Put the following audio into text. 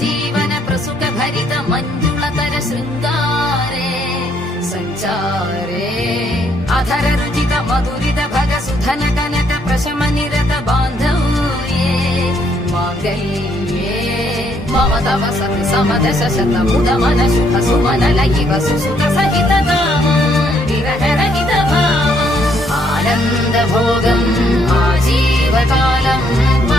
जीवन प्रसुख भरित मञ्जुलतर शृङ्गारे सञ्चारे अधर रुचित मधुरित भग सुधन कनक प्रशम निरत बान्धव्ये माङ्गल्ये मम तव सति समदश शतमुदमन शुभ सुमन लयिव सुसुत सहित कामम् विरह रहित भावम् आनन्द भोगम् आजीवकालम्